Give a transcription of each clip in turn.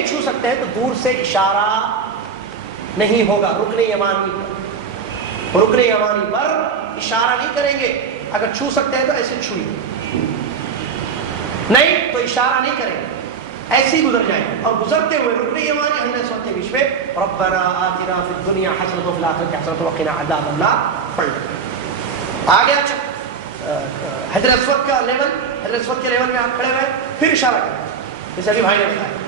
نہیں چھو سکتے ہیں تو دور سے اشارہ نہیں ہوگا. رکن یمانی پر اشارہ نہیں کریں گے. اگر چھو سکتے ہیں تو ایسے چھوئیں, نہیں تو اشارہ نہیں کریں گے, ایسے ہی گزر جائیں. اور گزرتے ہوئے رکن یمانی ہم نے سوچتے بیچ میں ربنا آتنا فی الدنیا حسنۃ وفی الآخرۃ حسنۃ وقنا عذاب النار پڑھ لیں. آ گیا حجر اسود کا لیول, حجر اسود کے لیول میں آپ کھڑے ہوئے پھر اشارہ کریں جیسے ابھی بھائی نے بتایا.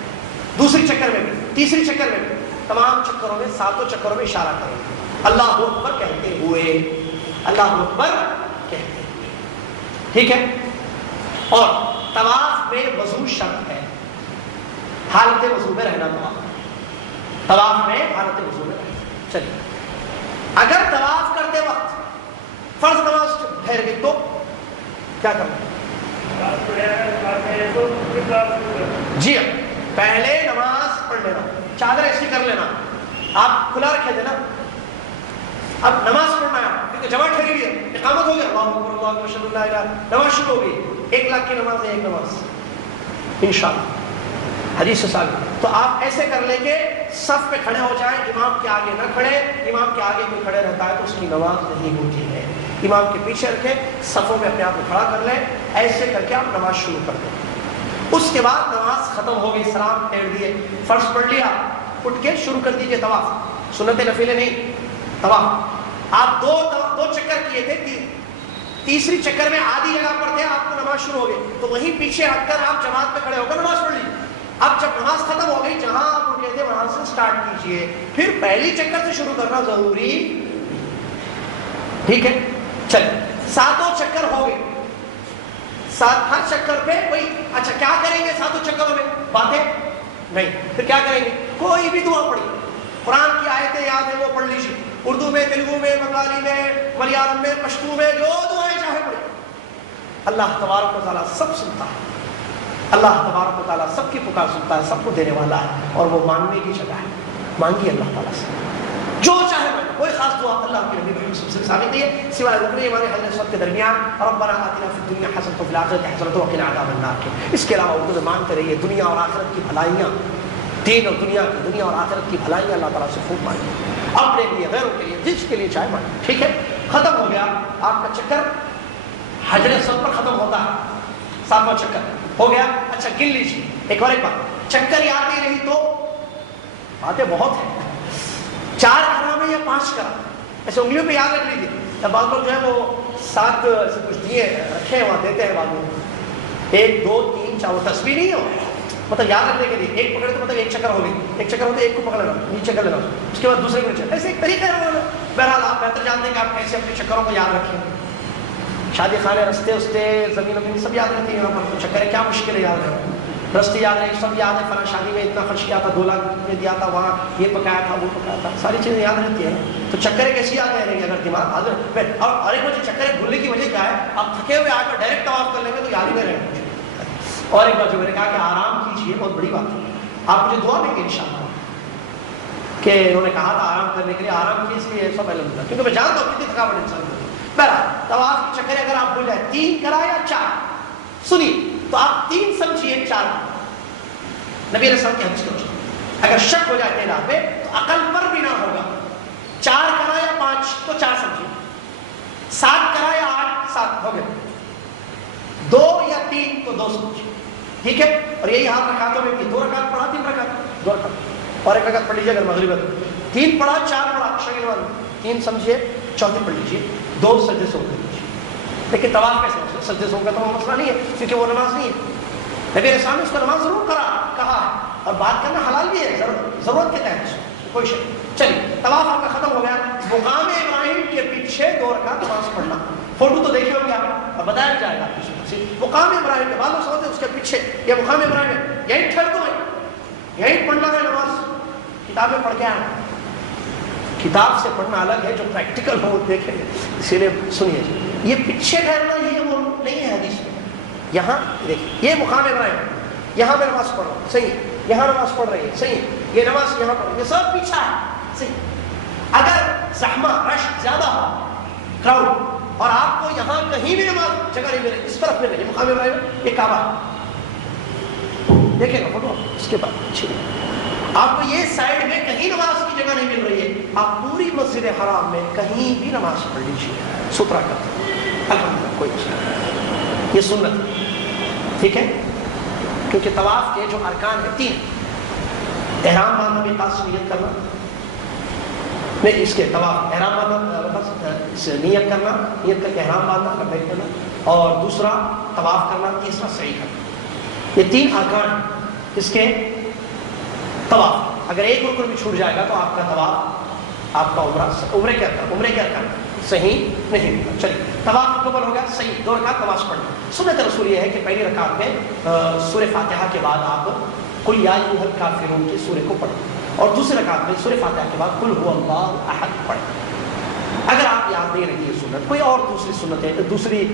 دوسری چکر میں بھی, تیسری چکر میں بھی, تمام چکروں میں, ساتوں چکروں میں اشارہ کریں گے اللہ اکبر کہتے ہوئے, اللہ اکبر کہتے ہوئے. ٹھیک ہے. اور طواف میں وضو شرط ہے, حالت وضو میں رہنا. طواف میں حالت وضو میں رہنا. چلیے, اگر طواف کرتے وقت فرض نماز ٹھہر گئی تو کیا کرنا؟ جی ہاں, پہلے نماز پڑھ لینا, چادر ایسی کر لینا, آپ کھلا رکھے تھے نا, اب نماز پڑھنا ہے کیونکہ جماعت ٹھہری ہوئی ہے, اقامت ہو گیا, اللہ اکبر اللہ اکبر اشہد ان لا الہ الا اللہ, نماز شروع ہو گئی. 1 لاکھ کی نماز ہے, ایک نماز انشاءاللہ حدیث سے ثابت. تو آپ ایسے کر لیں کہ صف پہ کھڑے ہو جائیں, امام کے آگے نہ کھڑے. امام کے آگے کوئی کھڑے رہتا ہے تو اس کی نماز نہیں ہوتی ہے. امام کے پیچھے رکھے, صفوں میں اپنے آپ کو کھڑا کر لیں. ایسے کر کے آپ نماز شروع کر دیں. اس کے بعد نماز ختم ہو گئی, سلام پھیر دیے, فرض پڑھ لیا, اٹھ کے شروع کر دیجیے طواف. سنت نفل نہیں, طواف. آپ دو چکر کیے تھے, تیسری چکر میں آدھی جگہ پر تھے, آپ کو نماز شروع ہو گئی تو وہیں پیچھے ہٹ کر آپ جماعت میں کھڑے ہو کر نماز پڑھ لیجیے. اب جب نماز ختم ہو گئی, جہاں آپ رکے تھے وہاں سے سٹارٹ کیجئے, پھر پہلی چکر سے شروع کرنا ضروری. ٹھیک ہے. چلیے, ساتوں چکر ہو گئے. ہر چکر پہ وہی, اچھا کیا کریں گے ساتوں چکروں میں؟ باتیں نہیں. پھر کیا کریں گے؟ کوئی بھی دعا پڑھی, قرآن کی آیتیں یاد ہے وہ پڑھ لیجیے, اردو میں, تیلگو میں, بنگالی میں, ملیالم میں, پشتو میں, جو دعائیں چاہے پڑھی. اللہ تبارک و تعالیٰ سب سنتا ہے. اللہ تبارک و تعالیٰ سب کی پکار سنتا ہے, سب کو دینے والا ہے, اور وہ مانگنے کی جگہ ہے. مانگیے اللہ تعالیٰ سے جو چاہے مانگے. کوئی خاص دعا اللہ کے نبی محمد صلی اللہ علیہ وسلم سے ثابت نہیں ہے سوائے رکن یمانی حجر اسود کے درمیان ربنا آتنا فی الدنیا حسنۃ وفی الآخرۃ حسنۃ وقنا عذاب النار کے. اس کے علاوہ اردو میں مانگتے رہیے دنیا اور آخرت کی بھلائیاں, دین اور دنیا اور آخرت کی بھلائیاں اللہ تعالیٰ سے خوب مانگیں, اپنے لیے, غیروں کے لیے, جس کے لیے چاہے مانگیں. ٹھیک ہے. ختم ہو گیا آپ کا چکر, حجر اسود پر ختم ہوتا ہے, 7واں چکر ہو گیا. اچھا گن لیجیے. ایک بات, چکر یاد نہیں رہی تو باتیں بہت ہیں, 4 کرام یا 5 کرام ایسے انگلیوں پہ یاد رکھ لیجیے. بعض لوگ جو ہے وہ 7 سے کچھ دیے رکھے ہیں وہاں دیتے ہیں بعض لوگ, 1 2 3 4 وہ تسبیح نہیں ہو, مطلب یاد رکھنے کے لیے. ایک پکڑے تو مطلب 1 چکر ہو گئی, 1 چکر ہوتا ہے, ایک کو پکڑ لینا, نیچے کر لینا, اس کے بعد دوسرے کو نیچے, ایسے ایک طریقہ ہے. بہرحال آپ بہتر جانتے ہیں کہ آپ کیسے اپنے چکروں کو یاد رکھیں. شادی خانے, رستے زمین سب یاد رہتے ہیں یہاں پر. چکر ہے, کیا مشکل ہے یاد رہے, رستے یاد رہے, سب یاد ہے. فلاں شادی میں اتنا خرچ کیا تھا, 2 لاکھ میں دیا تھا, وہاں یہ پکایا تھا, وہ پکایا تھا, ساری چیزیں یاد رہتی ہیں. تو چکر کیسی یاد رہیں گی اگر دماغ حاضر. اور ایک وجہ چکر بھولنے کی وجہ کیا ہے, آپ تھکے ہوئے آ کر ڈائریکٹ طواف کر لیں گے تو یاد ہی نہیں رہیں گے. اور ایک بات جو میں نے کہا کہ آرام کیجیے, بہت بڑی بات ہے. آپ مجھے دعا دیں گے انشاءاللہ کہ انہوں نے کہا تھا آرام کرنے کے لیے, آرام کی اس لیے سب الحمدللہ, کیونکہ میں جانتا ہوں کتنی تھکاوٹ انسان کو. بہرحال طواف کی چکر اگر آپ بھول جائیں, 3 کرا یا 4, سنیے تو آپ 3 سمجھیے, 4 نبی علیہ السلام کی حدیث کو. اگر شک ہو جائے تعداد پہ تو عقل پر بھی نہ ہوگا. 4 کرا یا 5 تو 4 سمجھیے, 7 کرا یا 8 7 ہو گئے, 2 یا 3 تو 2 سمجھیے. ٹھیک ہے. اور یہی حال رکعتوں میں کی, 2 رکعت پڑھا, 3 رکعت, 2 رکعت, اور 1 رکعت پڑھ لیجیے اگر مغرب ہے تو. 3 پڑھا, 4 پڑھا, شگل والے 3 سمجھیے, 4 پڑھ لیجیے, 2 سجدے سو کر لیجیے. لیکن طواف میں سجدے سو کا تو مسئلہ نہیں ہے کیونکہ وہ نماز نہیں ہے. نبی علیہ السلام نے اس کو نماز ضرور کہا, اور بات کرنا حلال بھی ہے ضرورت کے تحت, کوئی شک. چلیے, طواف آپ کا ختم ہو گیا. مقام ابراہیم کے پیچھے 2 رکعت نماز پڑھنا. فوٹو تو دیکھے ہو گیا, اور بتایا جائے گا مقام ابراہیم کے بعد سمجھتے اس کے پیچھے یہ مقام ابراہیم ہے, یہی ٹھہر دو, یہی پڑھنا ہے نماز. کتابیں پڑھ کے آئیں, کتاب سے پڑھنا الگ ہے, جو پریکٹیکل ہو دیکھیں. اسی لیے سنیے, یہ پیچھے ٹھہرنا یہ وہ نہیں ہے حدیث میں. یہاں دیکھیں, یہ مقام ابراہیم, یہاں میں نماز پڑھ رہا ہوں, صحیح, یہاں نماز پڑھ رہی ہے, صحیح, یہ نماز یہاں پڑھ رہی ہے, یہ سب پیچھا ہے, صحیح. اگر زحمہ رش زیادہ ہو, کراؤڈ, اور آپ کو یہاں کہیں بھی نماز جگہ نہیں ملے, اس طرف میں نہیں, مقام ابراہیم, یہ کعبہ, دیکھیں گا فوٹو اس کے بعد اچھی آپ کو یہ سائڈ میں کہیں نماز کی جگہ نہیں مل رہی ہے، آپ پوری مسجد حرام میں کہیں بھی نماز پڑھ لیجیے، ستھرا کرتے الحمدللہ کوئی مسئلہ نہیں، یہ سنت ہے، ٹھیک ہے؟ کیونکہ طواف کے جو ارکان ہیں 3، احرام باندھنا بھی خاص نیت کرنا، نہیں اس کے طواف احرام باندھنا بس نیت کرنا، نیت کر کے احرام باندھنا لبیک کرنا، اور دوسرا طواف کرنا، تیسرا سعی کرنا، یہ 3 ارکان ہیں اس کے طواف۔ اگر ایک رکن بھی چھوٹ جائے گا تو آپ کا طواف، آپ کا عمرے کے ارکان صحیح نہیں ہوگا۔ چلیے طواف مکمل ہو گیا، صحیح 2 رکعت نماز پڑھنا۔ سنت رسول یہ ہے کہ پہلی رکعت میں سورہ فاتحہ کے بعد آپ قل یا ایھا الکافرون کی سورہ کو پڑھیں، اور دوسری رکعت میں سورہ فاتحہ کے بعد قل ھو اللہ احد پڑھیں۔ اگر آپ یاد نہیں رہتی ہے سنت، کوئی اور دوسری سنت ہے، دوسری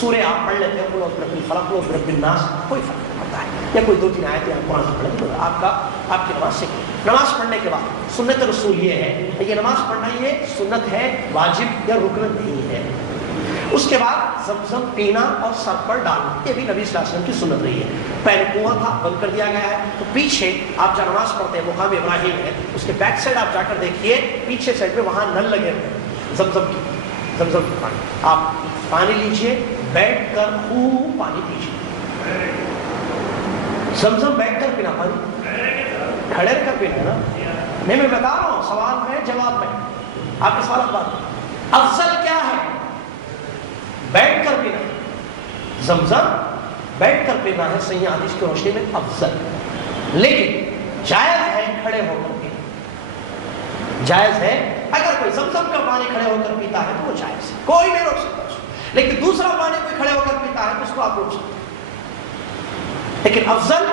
سورہ آپ پڑھ لیتے ہیں، قل اعوذ برب الفلق، قل اعوذ برب الناس، کوئی فرق نہیں پڑتا ہے، یا کوئی 2-3 آیتیں آپ قرآن پڑھ لیں تو آپ کی نماز صحیح۔ نماز پڑھنے کے بعد سنت رسول یہ ہے، یہ نماز پڑھنا یہ سنت ہے، واجب یا رکن نہیں ہے۔ اس کے بعد زمزم پینا اور سر پر ڈالنا، یہ بھی نبی صلی اللہ علیہ وسلم کی سنت رہی ہے۔ پہلے کنواں تھا، بند کر دیا گیا ہے، تو پیچھے آپ جب نماز پڑھتے ہیں مقام ابراہیم ہے، اس کے بیک سائڈ آپ جا کر دیکھیے، پیچھے سائڈ میں وہاں نل لگے ہوئے ہیں زمزم کی پانی، آپ پانی لیجئے، بیٹھ کر خوب پانی پیجیے۔ زمزم بیٹھ کر پینا، پانی کھڑے رہ کر پینا ہے نا، میں بتا رہا ہوں، سوال میں جواب میں، آپ کے سوالات بات افضل کیا ہے؟ بیٹھ کر پینا، زمزم بیٹھ کر پینا ہے، صحیح حدیث کی روشنی میں افضل، لیکن جائز ہے کھڑے ہو کر پینا، جائز ہے اگر کوئی زمزم کا پانی کھڑے ہو کر پیتا ہے تو وہ جائز ہے، کوئی نہیں روک سکتا اس کو، لیکن دوسرا پانی کوئی کھڑے ہو کر پیتا ہے تو اس کو آپ روک سکتے ہیں، لیکن افضل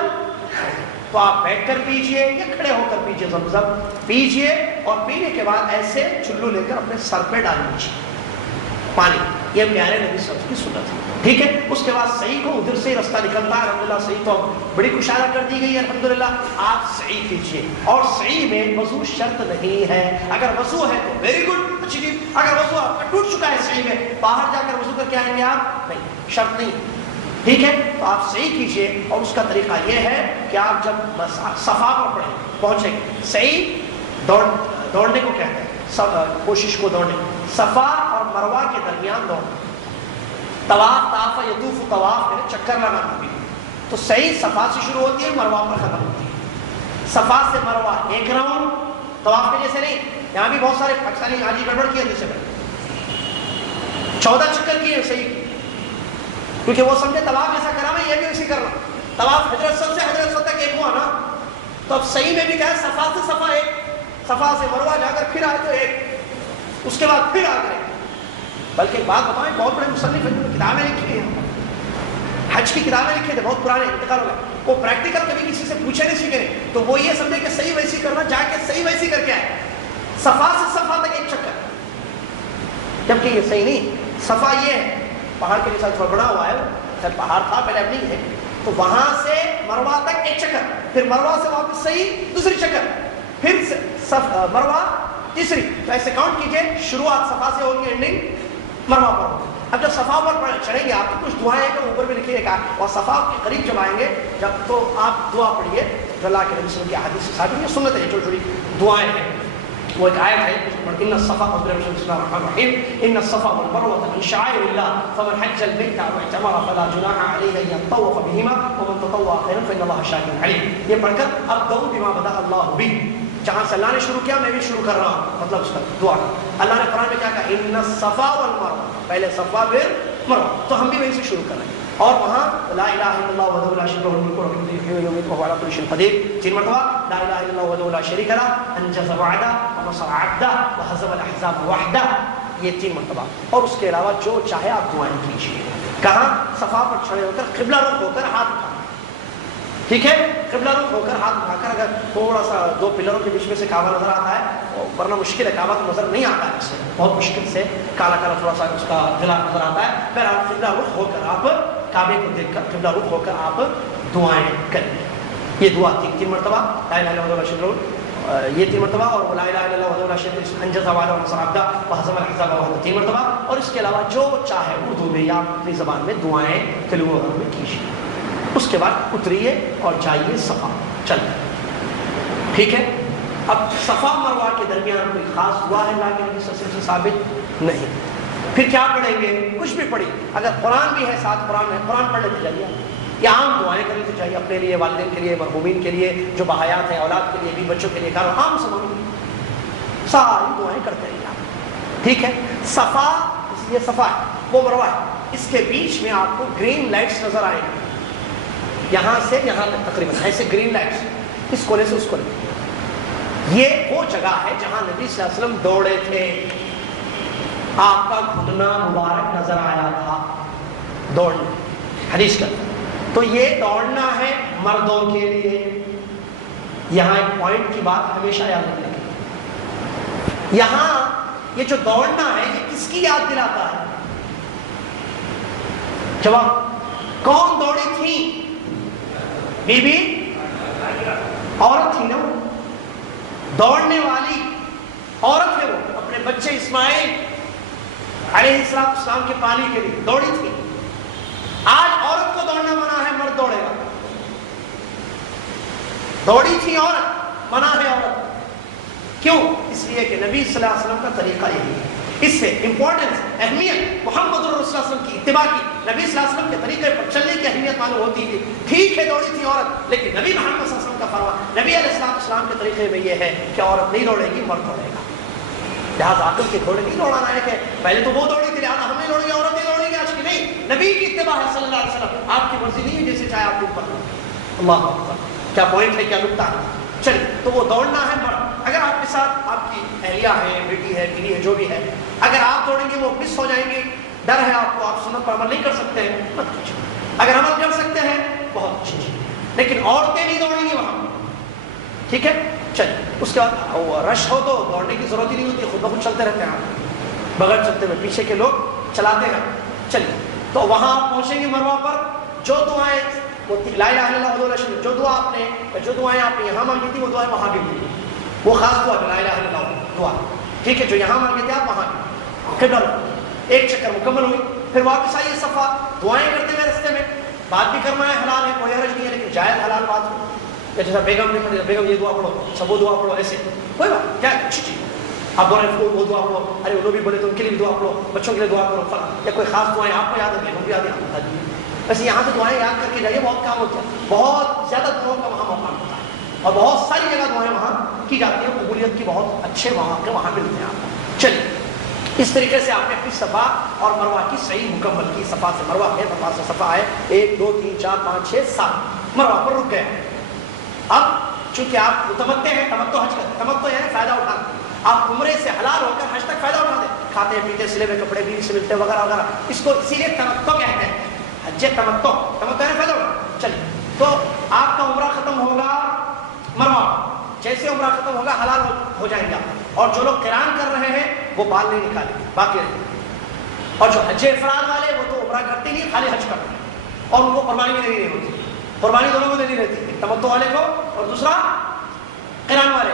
تو آپ بیٹھ کر پیجئے یا کھڑے ہو کر پیجئے، زمزم پیجئے اور پینے کے بعد ایسے چلو لے کر اپنے سر پہ ڈال لیجئے پانی، یہ پیارے نبی صلی اللہ علیہ وسلم کی سنت ہے، ٹھیک ہے؟ اس کے بعد صحیح کو ادھر سے رستہ نکلتا ہے، الحمدللہ صحیح تو بڑی کشادہ کر دی گئی ہے، الحمدللہ آپ صحیح کیجئے، اور صحیح میں وضو شرط نہیں ہے، اگر وضو ہے تو ویری گڈ، اچھی چیز، اگر وضو آپ کا ٹوٹ چکا ہے صحیح میں، باہر جا کر وضو کر کے آئیں گے آپ، نہیں، شرط نہیں، ٹھیک ہے؟ تو آپ صحیح کیجئے، اور اس کا طریقہ یہ ہے کہ آپ جب صفا پر پہنچیں گے، صحیح دوڑنے کو کہتے ہیں، کوشش کو دوڑنے، صفا اور مروہ کے درمیان دوڑنا، طواف طاف یطوف طواف ہے چکر لگانا بھی، تو صحیح صفا سے شروع ہوتی ہے، مروہ پر ختم ہوتی ہے، صفا سے مروہ 1 راؤنڈ، طواف کے جیسے نہیں، یہاں بھی بہت سارے پاکستانی آج گڑبڑ کیے جیسے 14 چکر کیے صحیح، کیونکہ وہ سمجھے طواف جیسا کرا میں یہ بھی اسی کرنا، طواف حجر اسود سے حجر اسود تک 1 ہوا نا، تو اب صحیح میں بھی کیا ہے، صفا سے صفا 1، صفا سے مروہ جا کر پھر آئے تو 1، اس کے بعد پھر آ گئے، بلکہ ایک بات بتائیں، بہت بڑے مصنف ہیں، کتابیں لکھی ہیں، حج کی کتابیں لکھی تھے، بہت پرانے انتقال ہو گئے، وہ پریکٹیکل کبھی کسی سے پوچھے نہیں سیکھے نہیں، تو وہ یہ سمجھے کہ صحیح ویسی کرنا، جا کے صحیح ویسی کر کے آئے، صفا سے صفا تک 1 چکر، جبکہ یہ صحیح نہیں، صفا یہ ہے، پہاڑ کے ساتھ تھوڑا بڑا ہوا ہے، پہاڑ تھا پہلے اب نہیں ہے، تو وہاں سے مروہ تک 1 چکر، پھر مروہ سے واپس صحیح دوسری چکر، پھر مروہ تیسری، تو ایسے کاؤنٹ کیجئے، شروعات صفا سے ہوگی، اینڈنگ مروہ پر ہوگی۔ اب جب صفا پر چڑھیں گے آپ تو کچھ دعائیں ہیں کہ اوپر میں لکھیے گا، اور صفا کے قریب جب آئیں گے جب تو آپ دعا پڑھیے جو اللہ کے نبی صلی اللہ علیہ وسلم کی حدیث سے ثابت ہے، یہ سنت ہے، چھوٹی چھوٹی دعائیں ہیں، وہ ایک آیت ہے ان الصفا بسم اللہ الرحمن الرحیم ان الصفا والمروة من شعائر الله فمن حج البيت او اعتمر فلا جناح عليه ان يطوف بهما ومن تطوع خيرا فان الله شاكر عليم۔ یہ پڑھ کر ابدؤ بما بدأ الله به، جہاں سے اللہ نے شروع کیا میں بھی شروع کر رہا ہوں، مطلب اس کا دعا، اللہ نے قرآن میں کیا کہا، ان الصفا والمروہ، پہلے صفا پھر مروہ، تو ہم بھی وہیں سے شروع کر رہے ہیں، اور وہاں لا الہ الا اللہ وحدہ لا شریک لہ الملک وله الحمد يحيي ويميت وهو على كل شيء قدير، 3 مرتبہ لا الہ الا اللہ وحدہ لا شریک لہ انجز وعدہ ونصر عبدہ وهزم الاحزاب وحدہ، یہ 3 مرتبہ، اور اس کے علاوہ جو چاہے آپ دعائیں کیجیے، کہاں صفا پر کھڑے ہو کر قبلہ رخ ہو کر ہاتھ اٹھانا، ٹھیک ہے، قبلہ رخ ہو کر ہاتھ اٹھا کر، اگر تھوڑا سا 2 پلروں کے بیچ میں سے کعبہ نظر آتا ہے، ورنہ مشکل ہے، کعبہ تو نظر نہیں آتا ہے، اس سے بہت مشکل سے کالا کالا تھوڑا سا اس کا ضلع نظر آتا ہے، پھر آپ قبلہ رخ ہو کر آپ کعبے کو دیکھ کر قبلہ رخ ہو کر آپ دعائیں کریں، یہ دعا 3 مرتبہ لا الہ الا اللہ وحدہ لا شریک لہ، یہ 3 مرتبہ، اور لا الہ الا اللہ وحدہ لا شریک لہ انجز وعدہ ونصر عبدہ وهزم الاحزاب وحدہ 3 مرتبہ، اور اس کے علاوہ جو چاہے اردو میں یا اپنی زبان میں دعائیں تلو میں کیجیے، اس کے بعد اتریے اور جائیے صفا، چل ٹھیک ہے۔ اب صفا مروہ کے درمیان کوئی خاص دعا ہے اللہ کے نبی صلی اللہ علیہ وسلم سے ثابت نہیں۔ پھر کیا پڑھیں گے؟ کچھ بھی پڑھی، اگر قرآن بھی ہے ساتھ قرآن ہے، قرآن پڑھنے تو چاہیے، یا عام دعائیں کرنی تو چاہیے، اپنے لیے، والدین کے لیے، مرحومین کے لیے، جو بحیات ہیں، اولاد کے لیے بھی، بچوں کے لیے، عام سمجھ ساری دعائیں کرتے رہیے آپ، ٹھیک ہے۔ صفا، یہ صفا ہے، وہ مروہ ہے، اس کے بیچ میں آپ کو گرین لائٹس نظر آئیں گے، یہاں سے یہاں تک تقریباً ایسے گرین لائٹس، اس کونے سے اس کونے۔ یہ وہ جگہ ہے جہاں نبی صلی اللہ علیہ وسلم دوڑے تھے، آپ کا گھٹنا مبارک نظر آیا تھا دوڑنے، حدیث کا۔ تو یہ دوڑنا ہے مردوں کے لیے۔ یہاں ایک پوائنٹ کی بات ہمیشہ یاد رکھیں، یہاں یہ جو دوڑنا ہے یہ کس کی یاد دلاتا ہے؟ جواب، کون دوڑی تھی؟ بی بی عورت تھی نا، دوڑنے والی عورت ہے، وہ اپنے بچے اسماعیل علیہ السلام کے پانی کے لیے دوڑی تھی۔ آج عورت کو دوڑنا منع ہے، مرد دوڑے گا۔ دوڑی تھی عورت، منع ہے عورت، کیوں؟ اس لیے کہ نبی صلی اللہ علیہ وسلم کا طریقہ یہی ہے۔ اس سے امپورٹنس، اہمیت محمد رسول اللہ صلی اللہ علیہ وسلم کی اتباع کی، نبی صلی اللہ علیہ وسلم کے طریقے پر چلنے کی اہمیت معلوم ہوتی ہے۔ ٹھیک ہے دوڑی تھی عورت، لیکن نبی محمد صلی اللہ علیہ وسلم کا فرمان، نبی علیہ السلام کے طریقے میں یہ ہے کہ عورت نہیں دوڑے گی، مرد دوڑے گا۔ لہٰذا عقل کے گھوڑے نہیں دوڑانا ہے کہ پہلے تو وہ دوڑی تھی لہٰذا ہم نہیں دوڑیں گے، عورت نہیں دوڑیں گے آج کی، نہیں، نبی کی اتباع ہے صلی اللہ علیہ وسلم، آپ کی مرضی نہیں ہے جیسے چاہے آپ دن پر۔ اللہ اکبر، کیا پوائنٹ ہے، کیا نکتہ ہے۔ چلیے، تو وہ دوڑنا ہے مرد۔ اگر آپ کے ساتھ آپ کی اہلیہ ہے، بیٹی ہے، بیوی ہے، جو بھی ہے، اگر آپ دوڑیں گے وہ مس ہو جائیں گے، ڈر ہے آپ کو، آپ سنت پر عمل نہیں کر سکتے ہیں، مت کیجیے۔ اگر عمل کر سکتے ہیں بہت اچھی چیز، لیکن عورتیں نہیں دوڑیں گی وہاں، ٹھیک ہے۔ چلیے، اس کے بعد رش ہو تو دوڑنے کی ضرورت ہی نہیں ہوتی، خود بخود چلتے رہتے ہیں، بغیر چلتے ہوئے پیچھے کے لوگ چلاتے ہیں۔ چلیے، تو وہاں آپ پہنچیں گے مروہ پر، جو دعائیں وہ لا الہ الا اللہ وحدہ لا شریک، جو دعائیں آپ نے یہاں مانگی تھی وہ دعائیں وہاں بھی ملی، وہ خاص دعا لا الہ الا اللہ دعا، ٹھیک ہے، جو یہاں مانگے تھے آپ وہاں بھی۔ پھر ایک چکر مکمل ہوئی، پھر واپس آئیے صفا، دعائیں کرتے ہوئے رستے میں، بات بھی کرنا ہے، حلال ہے، کوئی حرج نہیں ہے، لیکن جائز حلال بات ہو، جیسا بیگم نے پڑھی، بیگم یہ دعا پڑھو، سب وہ دعا پڑھو، ایسے کوئی بات کیا اچھی چیز، آپ بول رہے ہیں وہ دعا پڑھو، ارے وہ بھی بولے تو ان کے لیے بھی دعا پڑھو، بچوں کے لیے دعا کرو، یا کوئی خاص دعائیں آپ کو یاد ہے، ہم بھی یاد ہے، ویسے یہاں سے دعائیں یاد کر کے جائیے، بہت کام ہوتا ہے، بہت زیادہ دعاؤں کا وہاں موقع ہوتا ہے، اور بہت ساری جگہ دعائیں وہاں کی جاتی ہیں، قبولیت کی بہت اچھے مواقع وہاں ملتے ہیں آپ کو۔ چلیے، اس طریقے سے آپ نے اپنی صفا اور مروہ کی صحیح مکمل کی، صفا سے مروہ ہے، مروہ سے صفا ہے، 1 2 3 4 5 6 7 مروہ پر رک گئے۔ اب چونکہ آپ متمتع ہیں، تمتع حج کا تمتع یعنی فائدہ اٹھاتے، آپ عمرے سے حلال ہو کر حج تک فائدہ اٹھاتے، کھاتے پیتے، سلے ہوئے کپڑے بھی سے ملتے وغیرہ وغیرہ، اس کو اسی لیے تمتع کہتے ہیں، حج تمتع یعنی فائدہ اٹھانا۔ چلیے، تو آپ کا عمرہ ختم ہوگا مروہ، جیسے عمرہ ختم ہوگا حلال ہو جائیں گے آپ، اور جو لوگ قران کر رہے ہیں وہ بال نہیں نکالیں گے، باقی رہیں گے، اور جو حج افراد والے وہ تو عمرہ کرتے نہیں، خالی حج کرتے ہیں، اور ان کو قربانی بھی نہیں ہوتی، قربانی دونوں کو دینی رہتی ہے، تمتع والے کو اور دوسرا قران والے،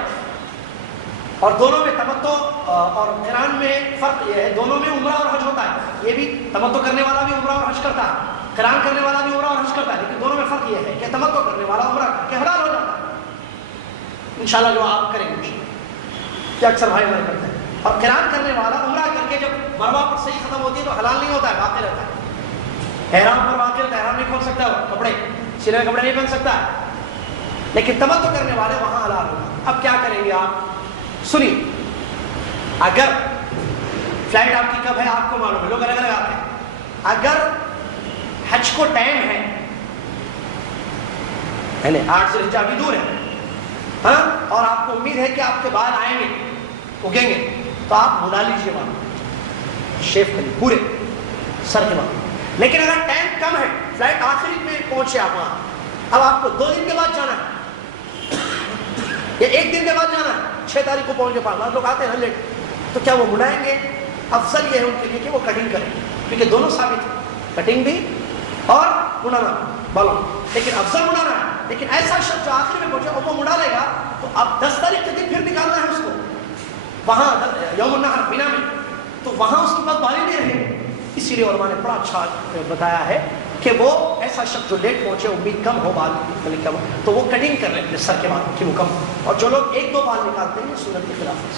اور دونوں میں تمتع اور قران میں فرق یہ ہے، دونوں میں عمرہ اور حج ہوتا ہے، یہ بھی تمتع کرنے والا بھی عمرہ اور حج کرتا ہے، قران کرنے والا بھی عمرہ اور حج کرتا ہے، لیکن دونوں میں فرق یہ ہے کہ تمتع کرنے والا عمرہ کر کے حلال ہو جاتا ہے، انشاءاللہ جو آپ کریں گے، کہ اکثر بھائی عمرہ کرتے ہیں، اور قران کرنے والا عمرہ کر کے جب مروہ پر صحیح ختم ہوتی ہے تو حلال نہیں ہوتا ہے، باقی رہتا ہے، احرام پر باقی رہتا ہے، احرام نہیں کھول سکتا ہے، کپڑے سلے ہوئے کپڑے نہیں پہن سکتا ہے، لیکن تمتع کرنے والے وہاں حلال ہوگا۔ اب کیا کریں گے آپ؟ سنیے، اگر فلائٹ آپ کی کب ہے آپ کو معلوم ہے، لوگ الگ الگ آتے ہیں، اگر حج کو ٹائم ہے، یعنی 8 ذوالحجہ ابھی دور ہے، ہاں، اور آپ کو امید ہے کہ آپ کے بال آئیں گے، اگیں گے، تو آپ مڈا لیجیے بال، شیف کریے پورے سر کے بال، لیکن اگر ٹائم کم ہے، فلائٹ آخری میں پہنچے آپ وہاں، اب آپ کو 2 دن کے بعد جانا ہے یا 1 دن کے بعد جانا ہے، 6 تاریخ کو پہنچ کے پاس لوگ آتے ہیں لیٹ، تو کیا وہ مڈائیں گے؟ افضل یہ ہے ان کے لیے کہ وہ کٹنگ کریں، کیونکہ دونوں ثابت ہیں، کٹنگ بھی اور مڈانا بالوں، لیکن افضل مڈانا ہے، لیکن ایسا شخص جو آخر میں پہنچے اور وہ مڈا لے گا تو اب 10 تاریخ کے دن پھر نکالنا ہے اس کو وہاں یوم النحر مینا میں، تو وہاں اس کے پاس بالی نہیں رہے، اسی لیے علماء نے بڑا اچھا بتایا ہے کہ وہ ایسا شخص جو لیٹ پہنچے, امید کم ہو, بال کم ہو, تو وہ کٹنگ کر رہے ہیں سر کے بال کی مکمل. اور جو لوگ 1-2 بال نکالتے ہیں سنت کے خلاف ہے.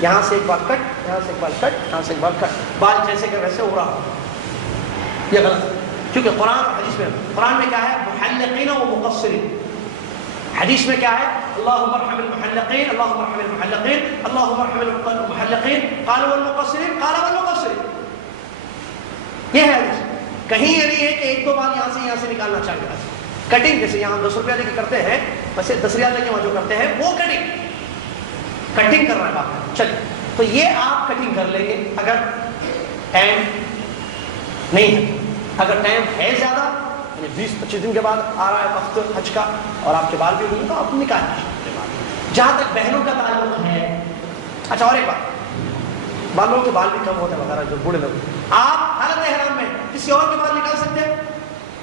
یہاں سے ایک بال کٹ, یہاں سے ایک بال کٹ, یہاں سے ایک بال کٹ, بال جیسے کہ ویسے ہو رہا, یہ غلط ہے. کیونکہ قرآن حدیث میں, قرآن میں کیا ہے, محلقین و مقصرین. حدیث میں کیا ہے, اللہم ارحم المحلقین, اللہم ارحم المحلقین, اللہم ارحم المحلقین, قال والمقصرین, قال والمقصرین. یہ ہے حدیث. کہیں یہ نہیں ہے کہ 1-2 بال یہاں سے نکالنا چاہیے. کٹنگ جیسے یہاں 10 روپیہ لے کے کرتے ہیں, ویسے 10 ریال لے کے وہاں جو کرتے ہیں وہ کٹنگ کر رہا ہے بات. چلیے, تو یہ آپ کٹنگ کر لیں گے اگر ٹائم نہیں ہے. اگر ٹائم ہے زیادہ, یعنی 20-25 دن کے بعد آ رہا ہے وقت حج کا, اور آپ کے بال بھی ہوئے, تو آپ نکال لیجیے. جہاں تک بہنوں کا تعلق ہے, اچھا اور ایک بات, بالوں کے بال بھی کم ہوتے ہیں وغیرہ, جو بوڑھے لوگ, آپ حالت احرام میں کسی اور کے بال نکال سکتے ہیں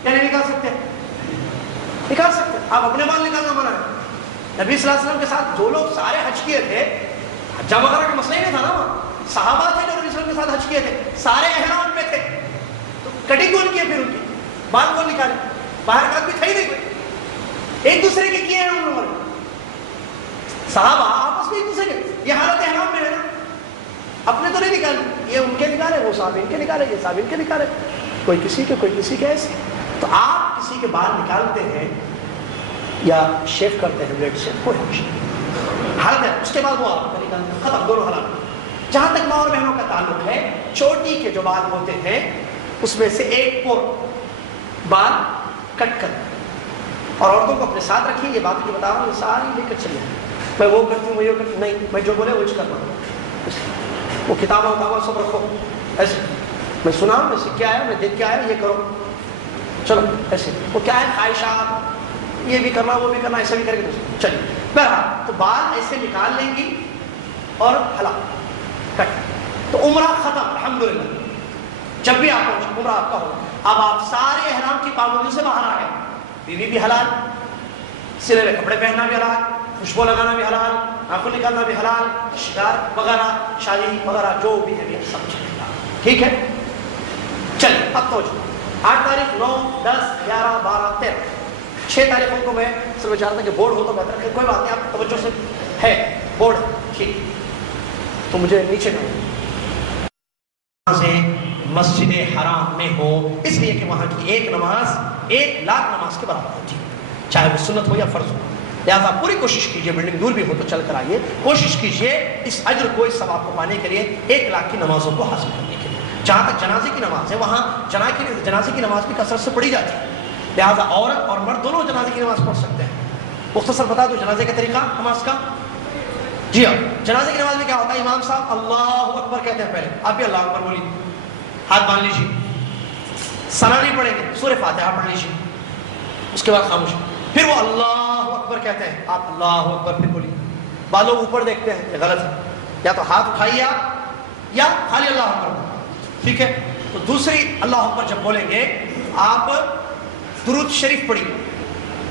یا نہیں نکال سکتے؟ نکال سکتے. آپ اپنے بال نکالنا منع ہے. نبی صلی اللہ علیہ وسلم کے ساتھ جو لوگ سارے حج کیے تھے, حجہ وغیرہ کا مسئلہ ہی نہیں تھا نا, وہاں صحابہ تھے جو نبی صلی اللہ علیہ وسلم کے ساتھ حج کیے تھے, سارے احرام میں تھے, تو کٹنگ کون کیے, پھر ان کی بال کون نکالے, باہر کا بھی تھا ہی نہیں کوئی, ایک دوسرے کے کیے ہیں ان لوگوں نے. صحابہ آپس میں ایک دوسرے کے, یہ حالت احرام میں ہے نا, اپنے تو نہیں نکالے, یہ ان کے نکالے, وہ صاحب ان کے نکالے, یہ صاحب ان کے نکالے, کوئی کسی کے کوئی کسی کے ایسے. تو آپ کسی کے بال نکالتے ہیں یا شیو کرتے ہیں بلیڈ سے, کوئی حرج نہیں, حالت ہے. اس کے بعد وہ آپ کا نکالتے ہیں, ختم, دونوں حالات. جہاں تک ماں اور بہنوں کا تعلق ہے, چوٹی کے جو بال ہوتے ہیں اس میں سے ایک پور بال کٹ کر, اور عورتوں کو اپنے ساتھ رکھیے. یہ بات جو بتا رہا ہوں یہ ساری لے کر چلی جائیں. میں وہ کرتی ہوں, میں یہ کرتی ہوں, نہیں, میں جو بولے وہ کرنا ہوں. وہ کتابیں سب رکھو ایسے, میں سنا, میں سیکھ کے آیا, میں دیکھ کے آیا, یہ کرو, چلو ایسے. وہ کیا ہے, خواہشات, یہ بھی کرنا وہ بھی کرنا, ایسا بھی کر کے چلیے. بہرحال تو بال ایسے نکال لیں گی اور ہلا کٹ, تو عمرہ ختم الحمدللہ. جب بھی آپ پہنچے عمرہ آپ کا ہوگا. اب آپ سارے احرام کی پابندیوں سے باہر آ گئے. بیوی بھی حلال, سلے ہوئے کپڑے پہننا بھی حلال, خوشبو لگانا بھی حلال, آنکھوں نکالنا بھی حلال, شکار وغیرہ, شادی وغیرہ جو بھی ہے سب چلے. ٹھیک ہے, چلیے اب تو 8 تاریخ, 9, 10, 11, 12, 13, 6 تاریخوں کو میں صرف چاہتا کہ بورڈ ہو تو بہتر ہے. کوئی بات نہیں, آپ توجہ سے ہے بورڈ, ٹھیک, تو مجھے نیچے سے مسجد حرام میں ہو, اس لیے کہ وہاں کی ایک نماز 1 لاکھ نماز کے برابر ہوتی ہے, چاہے وہ سنت ہو یا فرض ہو. لہٰذا پوری کوشش کیجیے, بلڈنگ دور بھی ہو تو چل کر آئیے, کوشش کیجیے اس اجر کو, اس ثواب کو پانے کے لیے 1 لاکھ کی نمازوں کو حاصل کرنے کے لیے. جہاں تک جنازے کی نماز ہے, وہاں جنازے کی نماز بھی کثرت سے پڑھی جاتی ہے. لہٰذا عورت اور مرد دونوں جنازے کی نماز پڑھ سکتے ہیں. مختصر بتا دو جنازے کا طریقہ نماز کا. جی ہاں, جنازے کی نماز میں کیا ہوتا ہے, امام صاحب اللہ اکبر کہتے ہیں, پہلے آپ بھی اللہ اکبر بولیے, ہاتھ باندھ لیجیے, ثنا نہیں پڑھیں گے, سورہ فاتحہ پڑھ لیجیے, اس کے بعد خاموش, پھر وہ اللہ اکبر کہتے ہیں, آپ اللہ اکبر پھر بولیے. بعض لوگ اوپر دیکھتے ہیں, یہ غلط ہے, یا تو ہاتھ اٹھائیے آپ یا خالی اللہ اکبر. ٹھیک ہے, تو دوسری اللہ اکبر جب بولیں گے آپ درود شریف پڑھیے,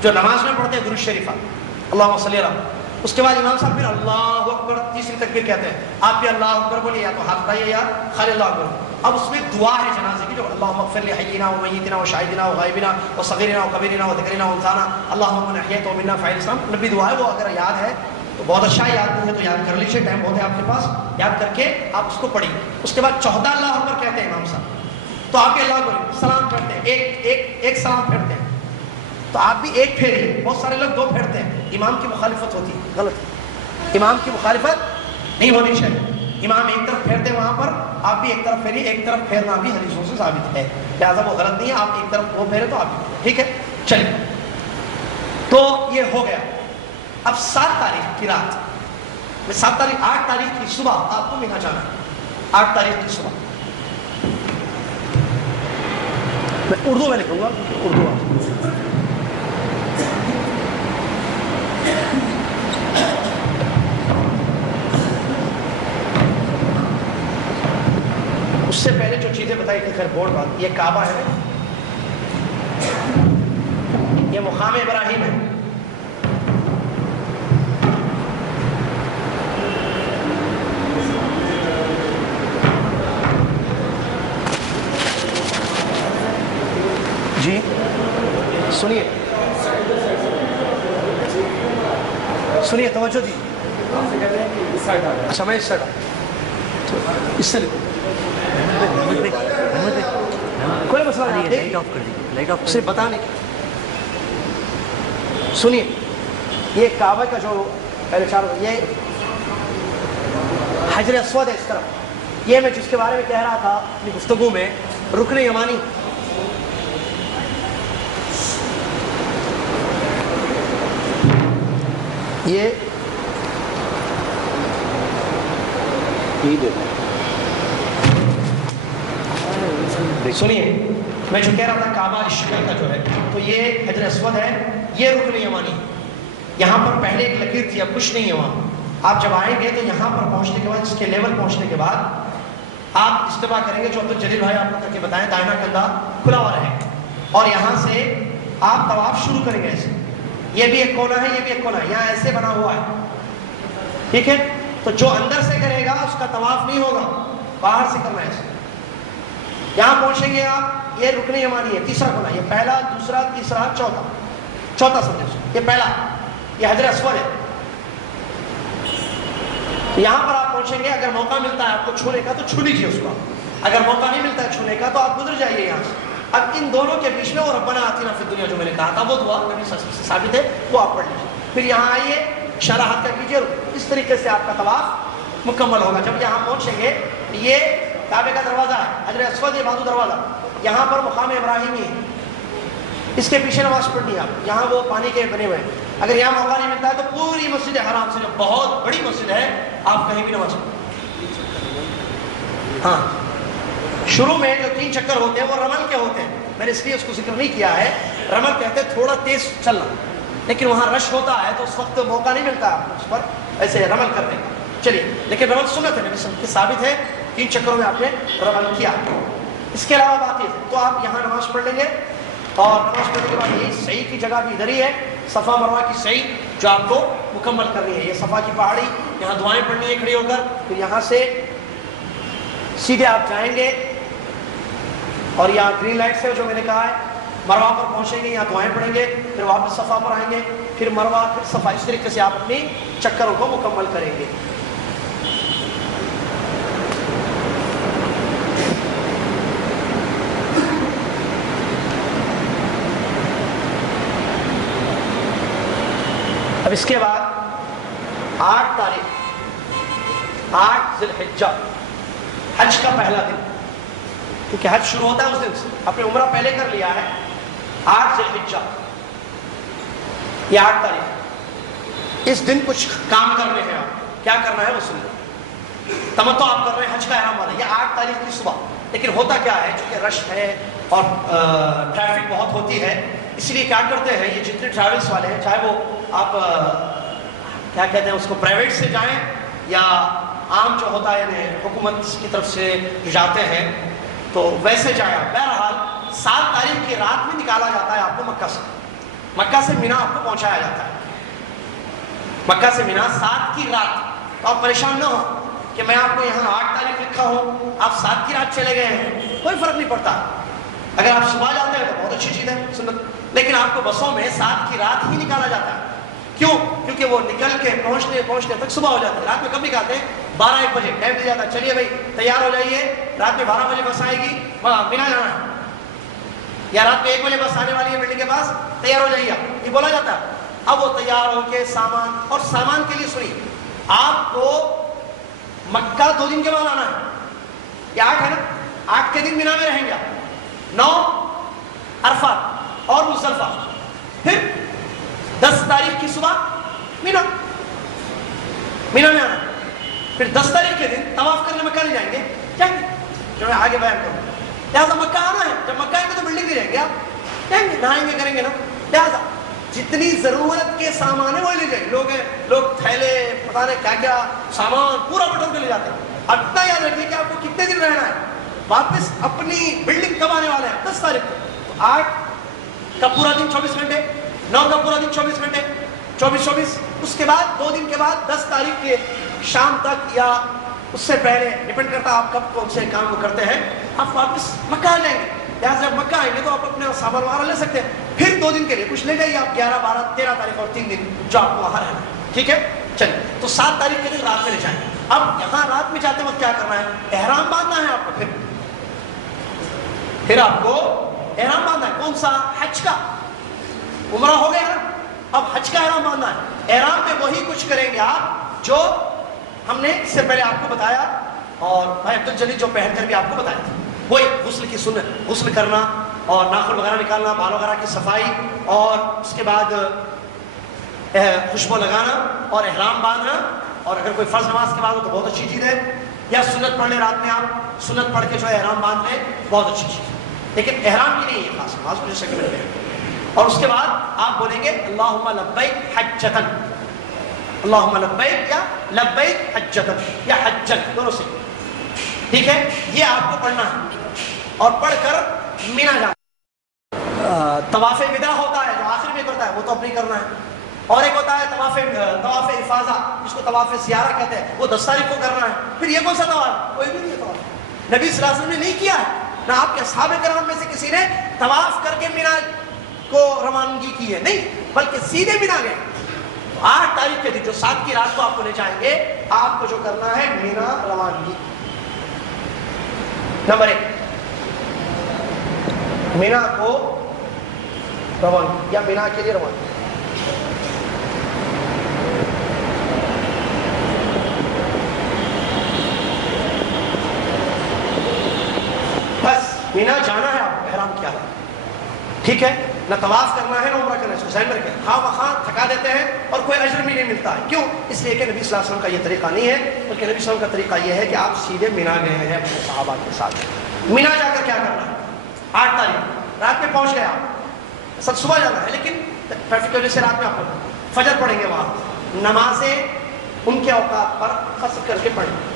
جو نماز میں پڑھتے ہیں درود شریف, اللہم صلی اللہ. اس کے بعد امام صاحب پھر اللہ اکبر, تیسری تکبیر کہتے ہیں, آپ بھی اللہ اکبر بولیے, یا تو ہاتھ اٹھائیے یا خالی اللہ اکبر. اب اس میں دعا ہے جنازے کی, جو اللہم اغفر لحینا و میتنا و شاہدنا و غائبنا و صغیرنا و کبیرنا و ذکرنا و انثانا اللہم من احییت منا فاحی الاسلام. نبی دعا ہے, وہ اگر یاد ہے تو بہت اچھا ہے, یاد نہیں ہے تو یاد کر لیجیے, ٹائم بہت ہے آپ کے پاس, یاد کر کے آپ اس کو پڑھیے. اس کے بعد 14 اللہ اکبر کہتے ہیں امام صاحب, تو آپ بھی اللہ اکبر, سلام پھیرتے ہیں, ایک سلام پھیرتے ہیں, تو آپ بھی ایک پھیریے. بہت سارے لوگ 2 پھیرتے ہیں, امام کی مخالفت ہوتی ہے, غلط ہے, امام کی مخالفت نہیں ہونی چاہیے. امام ایک طرف پھیرتے ہیں, وہاں پر آپ بھی ایک طرف پھیریے. ایک طرف پھیرنا بھی حدیثوں سے ثابت ہے, لہٰذا وہ غلط نہیں ہے, آپ ایک طرف وہ پھیرے تو آپ بھی. ٹھیک ہے, چلیے, تو یہ ہو گیا. اب 7 تاریخ کی رات, 8 تاریخ کی صبح آپ کو مینا جانا ہے. 8 تاریخ کی صبح, میں اردو میں لکھوں گا, اردو اس سے پہلے جو چیزیں بتائی تھی, خیر بورڈ بات, یہ کعبہ ہے, یہ مقام ابراہیم ہے, جی سنیے سنیے توجہ دی. اچھا میں اس سائڈ اس سے لکھو کوئی مسئلہ نہیں. لائٹ آف کر دیجیے, لائٹ آف صرف بتانے. سنیے یہ کعبہ کا جو پہلے چار یہ حجر اسود ہے اس طرف. یہ میں جس کے بارے میں کہہ رہا تھا اپنی گفتگو میں, رکن یمانی. یہ سنیے میں جو کہہ رہا تھا کعبہ اس شکل کا جو ہے, تو یہ حجر اسود ہے, یہ رکن یمانی. یہاں پر پہلے ایک لکیر تھی, اب کچھ نہیں ہے وہاں. آپ جب آئیں گے تو یہاں پر پہنچنے کے بعد, اس کے لیول پہنچنے کے بعد آپ اجتماع کریں گے, جو عبدالجلیل بھائی آپ کو کر کے بتائیں, دائنا کندھا کھلا ہوا رہے اور یہاں سے آپ طواف شروع کریں گے. ایسے یہ بھی ایک کونا ہے, یہ بھی ایک کونا ہے, یہاں ایسے بنا ہوا ہے, ٹھیک ہے. تو جو اندر سے کرے گا اس کا طواف نہیں ہوگا, باہر سے کرنا ہے ایسے. یہاں پہنچیں گے آپ, یہ رکن یمانی ہے, تیسرا کونا, یہ پہلا, دوسرا, تیسرا, چوتھا. چوتھا سمجھے, یہ پہلا, یہ حجر اسود ہے. تو یہاں پر آپ پہنچیں گے, اگر موقع ملتا ہے آپ کو چھونے کا تو چھو لیجیے اس کو, اگر موقع نہیں ملتا ہے چھونے کا تو آپ گزر جائیے یہاں سے. اب ان دونوں کے بیچ میں وہ ربنا آتنا فی الدنیا جو میں نے کہا تھا وہ دعا نبی صلی اللہ علیہ وسلم سے ثابت ہے, وہ آپ پڑھ لیجیے. پھر یہاں آئیے, اشارہ ہاتھ کا کیجیے, اس طریقے سے آپ کا طواف مکمل ہوگا. جب یہاں پہنچیں گے, یہ کعبے کا دروازہ ہے, حجر اسود یہ بازو دروازہ, یہاں پر مقام ابراہیمی ہے, اس کے پیچھے نماز پڑھنی ہے آپ. یہاں وہ پانی کے بنے ہوئے ہیں, اگر یہاں موقع نہیں ملتا ہے تو پوری مسجد حرام سے, جو بہت بڑی مسجد ہے, آپ کہیں بھی نماز پڑھیں. ہاں شروع میں جو 3 چکر ہوتے ہیں وہ رمل کے ہوتے ہیں, میں نے اس لیے اس کو ذکر نہیں کیا ہے. رمل کہتے ہیں تھوڑا تیز چلنا, لیکن وہاں رش ہوتا ہے تو اس وقت موقع نہیں ملتا ہے اس پر ایسے رمل کرنے کا. چلیے, لیکن رمل سنت ہے, نبی صلی اللہ علیہ وسلم کی ثابت ہے, 3 چکروں میں آپ نے رمل کیا. اس کے علاوہ بات یہ ہے, تو آپ یہاں نماز پڑھ لیں گے, اور نماز پڑھنے کے بعد یہ صحیح کی جگہ بھی ادھر ہی ہے, صفا مروہ کی صحیح جو آپ کو مکمل کرنی ہے. یہ صفا کی پہاڑی, یہاں دعائیں پڑھنی ہے کھڑی ہو کر. پھر یہاں سے سیدھے آپ جائیں گے اور یہاں گرین لائٹ سے جو میں نے کہا ہے مروہ پر پہنچیں گے, یہاں دعائیں پڑھیں گے, پھر واپس صفا پر آئیں گے, پھر مروہ, پھر صفا. اس طریقے سے آپ اپنی چکروں کو مکمل کریں گے. اب اس کے بعد 8 تاریخ 8 ذی الحجہ, حج کا پہلا دن, کیونکہ حج شروع ہوتا ہے اس دن سے, آپ نے عمرہ پہلے کر لیا ہے. 8 ذی الحجہ, یہ 8 تاریخ, اس دن کچھ کام کرنے ہیں. آپ کیا کرنا ہے وہ سنیں. تمتع آپ کر رہے ہیں, حج کا احرام والا, یہ 8 تاریخ کی صبح. لیکن ہوتا کیا ہے, چونکہ رش ہے اور ٹریفک بہت ہوتی ہے, اس لیے کیا کرتے ہیں یہ جتنے ٹریولس والے ہیں, چاہے وہ آپ کیا کہتے ہیں اس کو پرائیویٹ سے جائیں یا عام جو ہوتا ہے یعنی حکومت کی طرف سے جو جاتے ہیں تو ویسے جائیں. بہرحال 7 تاریخ کی رات میں نکالا جاتا ہے آپ کو مکہ سے. مکہ سے مینا آپ کو پہنچایا جاتا ہے, مکہ سے مینا 7 کی رات. تو آپ پریشان نہ ہو کہ میں آپ کو یہاں 8 تاریخ لکھا ہوں, آپ 7 کی رات چلے گئے ہیں, کوئی فرق نہیں پڑتا. اگر آپ صبح جاتے ہیں تو بہت اچھی چیز ہے سنت, لیکن آپ کو بسوں میں 7 کی رات ہی نکالا جاتا ہے. کیوں؟ کیونکہ وہ نکل کے پہنچنے تک صبح ہو جاتا ہے. رات میں کب نکالتے ہیں؟ 12-1 بجے ٹائم دیا جاتا ہے, چلیے بھائی تیار ہو جائیے, رات میں 12 بجے بس آئے گی, مینا جانا ہے, یا رات میں 1 بجے بس آنے والی ہے بلڈنگ کے پاس, تیار ہو جائیے, یہ بولا جاتا ہے. اب وہ تیار ہو کے سامان, اور سامان کے لیے سنیے, آپ کو مکہ 2 دن کے بعد آنا ہے, یہ 8 ہے نا, 8 کے دن مینا میں رہیں گے, 9 عرفات اور مزدلفہ, پھر 10 تاریخ کی صبح مینا میں آنا, پھر 10 تاریخ کے دن طواف کرنے مکہ نہیں جائیں گے, جو میں آگے بیان کروں. لہٰذا مکہ آنا ہے, جب مکہ آئیں گے تو بلڈنگ میں جائیں گے, آپ جائیں گے, نہائیں گے, کریں گے نا. لہٰذا جتنی ضرورت کے سامان ہے وہ لے جائیں. لوگ تھیلے پتہ نہیں کیا کیا سامان پورا بٹور کے لے جاتے ہیں. اب اتنا یاد رکھیے کہ آپ کو کتنے دن رہنا ہے, واپس اپنی بلڈنگ کب آنے والے ہیں, 10 تاریخ کو. تو 8 کا پورا دن 24 گھنٹے, 9 کا پورا دن 24 گھنٹے, 24. اس کے بعد 2 دن کے بعد 10 تاریخ کے شام تک یا اس سے پہلے, ڈپینڈ کرتا آپ کب کون سے کام کرتے ہیں, آپ واپس مکہ آ جائیں گے. لہٰذا جب مکہ آئیں گے تو آپ اپنے سامان وغیرہ لے سکتے ہیں، پھر 2 دن کے لیے کچھ لے جائیے آپ، 11 12 13 تاریخ اور 3 دن جو آپ کو وہاں رہنا ہے، ٹھیک ہے؟ چلیے تو 7 تاریخ کے دن رات میں لے جائیں گے۔ اب یہاں رات میں جاتے وقت کیا کرنا ہے؟ احرام باندھنا ہے آپ کو، پھر آپ کو احرام باندھنا ہے، کون سا؟ حج کا۔ عمرہ ہو گیا نا، اب حج کا احرام باندھنا ہے۔ احرام میں وہی کچھ کریں گے آپ جو ہم نے اس سے پہلے آپ کو بتایا، اور بھائی عبد الجلیل جو پہن کر بھی آپ کو بتایا تھا، وہی غسل کی سنت، غسل کرنا اور ناخن وغیرہ نکالنا، بال وغیرہ کی صفائی، اور اس کے بعد خوشبو لگانا اور احرام باندھنا، اور اگر کوئی فرض نماز کے بعد ہو تو بہت اچھی چیز ہے، یا سنت پڑھ لیں رات میں، آپ سنت پڑھ کے جو ہے احرام باندھ لیں، بہت اچھی چیز ہے، لیکن احرام کی نہیں ہے خاص نماز کو جیسے کہ میں نے۔ اور اس کے بعد آپ بولیں گے اللہم لبیک حجتن، اللہم لبیک یا لبیک حجتن یا حجن، دونوں سے، ٹھیک ہے؟ یہ آپ کو پڑھنا ہے، اور پڑھ کر مینا جانا۔ طواف وداع ہوتا ہے جو آخر میں کرتا ہے، وہ تو اپنی کرنا ہے، اور ایک ہوتا ہے طواف افاضہ، جس کو طواف زیارہ کہتے ہیں، وہ 10 تاریخ کو کرنا ہے۔ پھر یہ کون سا طواف؟ کوئی بھی نہیں طواف، نبی صلی اللہ علیہ وسلم نے نہیں کیا ہے، نہ آپ کے اصحاب کرام میں سے کسی نے طواف کر کے مینا کو روانگی کی ہے، نہیں، بلکہ سیدھے مینا گئے۔ 8 تاریخ کے دن جو 7 کی رات کو آپ کو لے جائیں گے، آپ کو جو کرنا ہے مینا روانگی۔ نمبر 1، مینا کو روانگی یا مینا کے لیے روانگی۔ بس مینا جانا ہے آپ کو، احرام کیا ہے، ٹھیک ہے؟ نہ طواف کرنا ہے نہ عمرہ کرنا ہے، اس کو ذہن میں رکھیں۔ خواہ مخواہ تھکا دیتے ہیں اور کوئی اجر بھی نہیں ملتا ہے، کیوں؟ اس لیے کہ نبی صلی اللہ علیہ وسلم کا یہ طریقہ نہیں ہے، بلکہ نبی صلی اللہ علیہ وسلم کا طریقہ یہ ہے کہ آپ سیدھے مینا گئے ہیں اپنے صحابہ کے ساتھ۔ مینا جا کر کیا کرنا ہے؟ 8 تاریخ رات میں پہنچ گئے آپ، سب صبح جانا ہے، لیکن ٹریفک کی وجہ سے رات میں آپ فجر پڑھیں گے، وہاں نمازیں ان کے اوقات پر قصر کر کے پڑھیں۔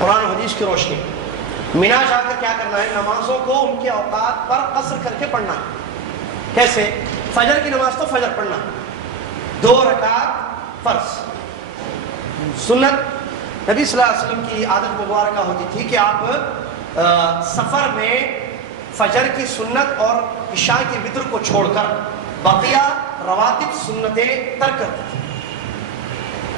قرآن و حدیث کی روشنی، مینا جا کر کیا کرنا ہے؟ نمازوں کو ان کے اوقات پر قصر کر کے پڑھنا ہے۔ کیسے؟ فجر کی نماز تو فجر پڑھنا ہے، 2 رکعت فرض، سنت نبی صلی اللہ علیہ وسلم کی عادت مبارکہ ہوتی تھی کہ آپ سفر میں فجر کی سنت اور عشاء کی وتر کو چھوڑ کر بقیہ رواتب سنتیں ترک کرتے تھے۔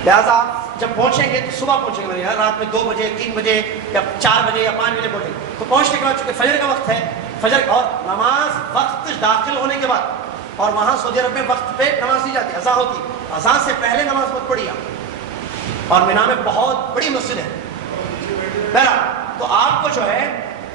لہٰذا جب پہنچیں گے تو صبح پہنچیں گے، رات میں 2 بجے 3 بجے یا 4 بجے یا 5 بجے پہنچیں گے، تو پہنچنے کے بعد چونکہ فجر کا وقت ہے، فجر اور نماز وقت داخل ہونے کے بعد، اور وہاں سعودی عرب میں وقت پہ نماز دی جاتی ہے، اذان ہوتی ہے، اذان سے پہلے نماز مت پڑھیے آپ، اور مینا میں بہت بڑی مسجد ہے بہرحال، تو آپ کو جو ہے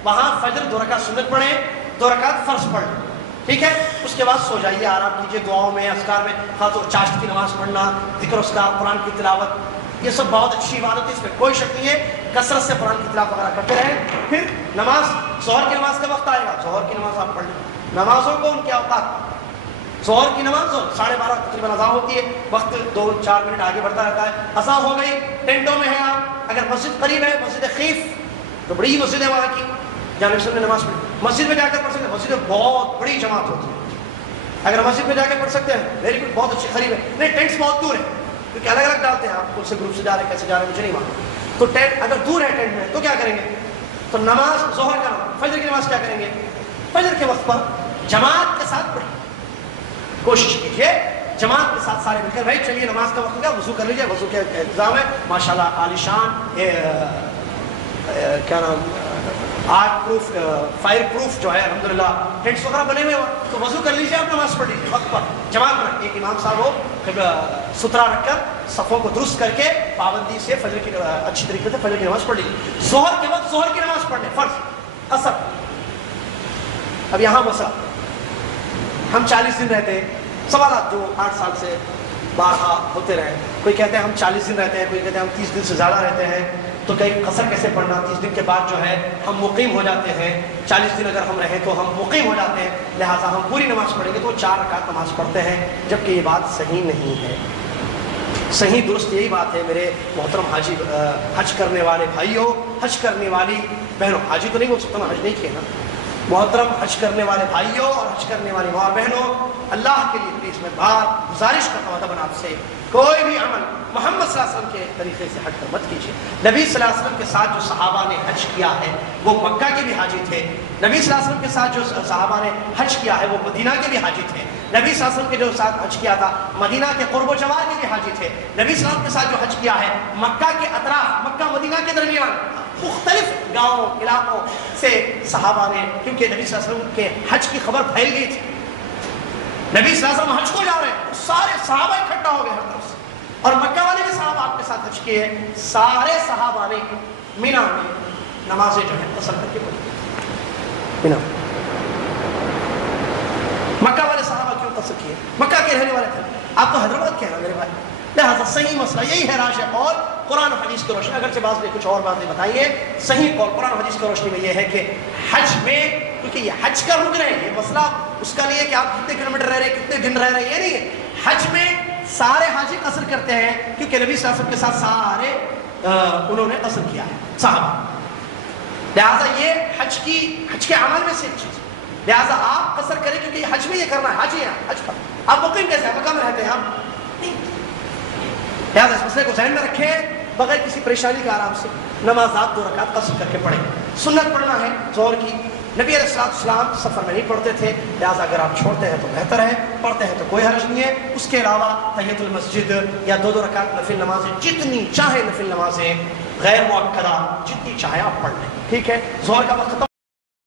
وہاں فجر 2 رکعت سنت پڑھیں، 2 رکعت فرض پڑھ لیں، ٹھیک ہے؟ اس کے بعد سو جائیے، آرام کیجیے، دعاؤں میں اذکار میں، خاص طور چاشت کی نماز پڑھنا، ذکر اذکار، قرآن کی تلاوت، یہ سب بہت اچھی عبادت ہے، اس میں کوئی شک نہیں ہے، کثرت سے قرآن کی تلاوت وغیرہ کرتے رہیں۔ پھر نماز، ظہر کی نماز کا وقت آئے گا، ظہر کی نماز آپ پڑھ لیں، نمازوں کو ان کے اوقات، ظہر کی نماز 12:30 تقریباً اذان ہوتی ہے، وقت 2-4 منٹ آگے بڑھتا رہتا ہے، اذان ہو گئی، ٹینٹوں میں ہیں آپ، اگر مسجد قریب ہے، مسجد خیف تو بڑی مسجد ہے وہاں کی، جہاں نبی نے نماز پڑھی، مسجد میں جا کر پڑھ سکتے ہیں، مسجد میں بہت بڑی جماعت ہوتی ہے، اگر مسجد میں جا کے پڑھ سکتے ہیں ویری گڈ، بہت اچھی، قریب ہے، نہیں ٹینٹس بہت دور ہے، کیونکہ الگ الگ ڈالتے ہیں، آپ کون سے گروپ سے جا رہے ہیں، کیسے جا رہے ہیں مجھے نہیں معلوم، تو ٹینٹ اگر دور ہے ٹینٹ میں تو کیا کریں گے؟ تو نماز ظہر کا، فجر کی نماز کیا کریں گے؟ فجر کے وقت پر جماعت کے ساتھ پڑھیں، کوشش کیجیے جماعت کے ساتھ سارے مل کر، بھائی چلیے نماز کا وقت ہو گیا، وضو کر لیجیے، وضو کے انتظام ہے ماشاءاللہ عالی شان، کیا نام، آگ پروف، فائر پروف جو ہے الحمدللہ، ٹینٹس وغیرہ بنے ہوئے، تو وضو کر لیجیے، آپ نماز پڑھ لیجیے وقت پر، جماعت میں ایک امام صاحب ہو، ستھرا رکھ کر صفوں کو درست کر کے پابندی سے فجر کی اچھی طریقے سے فجر کی نماز پڑھ لیجیے۔ ظہر کے وقت ظہر کی نماز پڑھنے فرض، اثر۔ اب یہاں مسئلہ، ہم 40 دن رہتے ہیں، سوالات جو 8 سال سے بارہا ہوتے رہے، کوئی کہتے ہیں ہم 40 دن رہتے ہیں، کوئی کہتے ہیں ہم 30 دن سے زیادہ رہتے ہیں، تو کئی قصر کیسے پڑھنا، 30 دن کے بعد جو ہے ہم مقیم ہو جاتے ہیں، 40 دن اگر ہم رہیں تو ہم مقیم ہو جاتے ہیں، لہٰذا ہم پوری نماز پڑھیں گے تو 4 رکعت نماز پڑھتے ہیں، جبکہ یہ بات صحیح نہیں ہے۔ صحیح درست یہی بات ہے میرے محترم حاجی حج کرنے والے بھائیوں، حج کرنے والی بہنوں، حاجی تو نہیں بول سکتا، حج نہیں کیا نا، محترم حج کرنے والے بھائیوں اور حج کرنے والی ماں بہنوں، اللہ کے لیے پلیز میں بار گزارش کرتا ہوں ادب آپ سے، کوئی بھی عمل محمد صلی اللہ علیہ وسلم کے طریقے سے ہٹ کر مت کیجیے۔ نبی صلی اللہ علیہ وسلم کے ساتھ جو صحابہ نے حج کیا ہے وہ مکہ کے بھی حاجی تھے، نبی صلی اللہ علیہ وسلم کے ساتھ جو صحابہ نے حج کیا ہے وہ مدینہ کے بھی حاجی تھے، نبی صلی اللہ علیہ وسلم کے جو ساتھ حج کیا تھا مدینہ کے قرب و جوار کے بھی حاجی تھے، نبی صلی اللہ علیہ وسلم کے ساتھ جو حج کیا ہے مکہ کے اطراف، مکہ مدینہ کے درمیان مختلف گاؤں علاقوں سے صحابہ نے، کیونکہ نبی صلی اللہ علیہ وسلم کے حج کی خبر پھیل گئی تھی، نبی صلی اللہ علیہ وسلم حج کو جا رہے ہیں، سارے صحابہ اکٹھا ہو گئے ہر طرف سے، اور مکہ والے بھی صحابہ آپ کے ساتھ حج کیے، سارے صحابہ نے مینا میں نمازیں جو ہے قصر کر کے پڑھی مینا۔ مکہ والے صحابہ کیوں قصر کیے؟ مکہ کے رہنے والے تھے، آپ تو حیدرآباد کے ہیں نا میرے بھائی، لہٰذا صحیح مسئلہ یہی ہے، راجح قول قرآن و حدیث کی روشنی، اگرچہ بعض نے کچھ اور باتیں بتائی ہیں، صحیح قول قرآن و حدیث کی روشنی میں یہ ہے کہ حج میں، کیونکہ یہ حج کا رکن ہے، یہ مسئلہ اس کا نہیں ہے کہ آپ کتنے کلومیٹر رہ رہے ہیں، کتنے دن رہ رہے ہیں، یہ نہیں ہے، حج میں سارے حاجی قصر کرتے ہیں، کیونکہ نبی صلی اللہ علیہ وسلم کے ساتھ سارے انہوں نے قصر کیا ہے صحابہ، لہٰذا یہ حج کے عمل میں سے ایک چیز، لہٰذا آپ قصر کریں، کیونکہ یہ حج میں یہ کرنا ہے، حج ہے حج کا، آپ مقیم کیسے ہیں؟ مکہ میں رہتے ہیں آپ نہیں، لہٰذا اس مسئلے کو ذہن میں رکھیں، بغیر کسی پریشانی کے آرام سے نمازات 2 رکعت قصر کر کے پڑھیں۔ سنت پڑھنا ہے ظہر کی، نبی علیہ السلام سفر میں نہیں پڑھتے تھے، لہٰذا اگر آپ چھوڑتے ہیں تو بہتر ہے، پڑھتے ہیں تو کوئی حرج نہیں ہے۔ اس کے علاوہ تحیۃ المسجد یا 2 رکعت نفل نمازیں، جتنی چاہے نفل نمازیں غیر مؤکدہ جتنی چاہے آپ پڑھ لیں، ٹھیک ہے؟ ظہر کا وقت ختم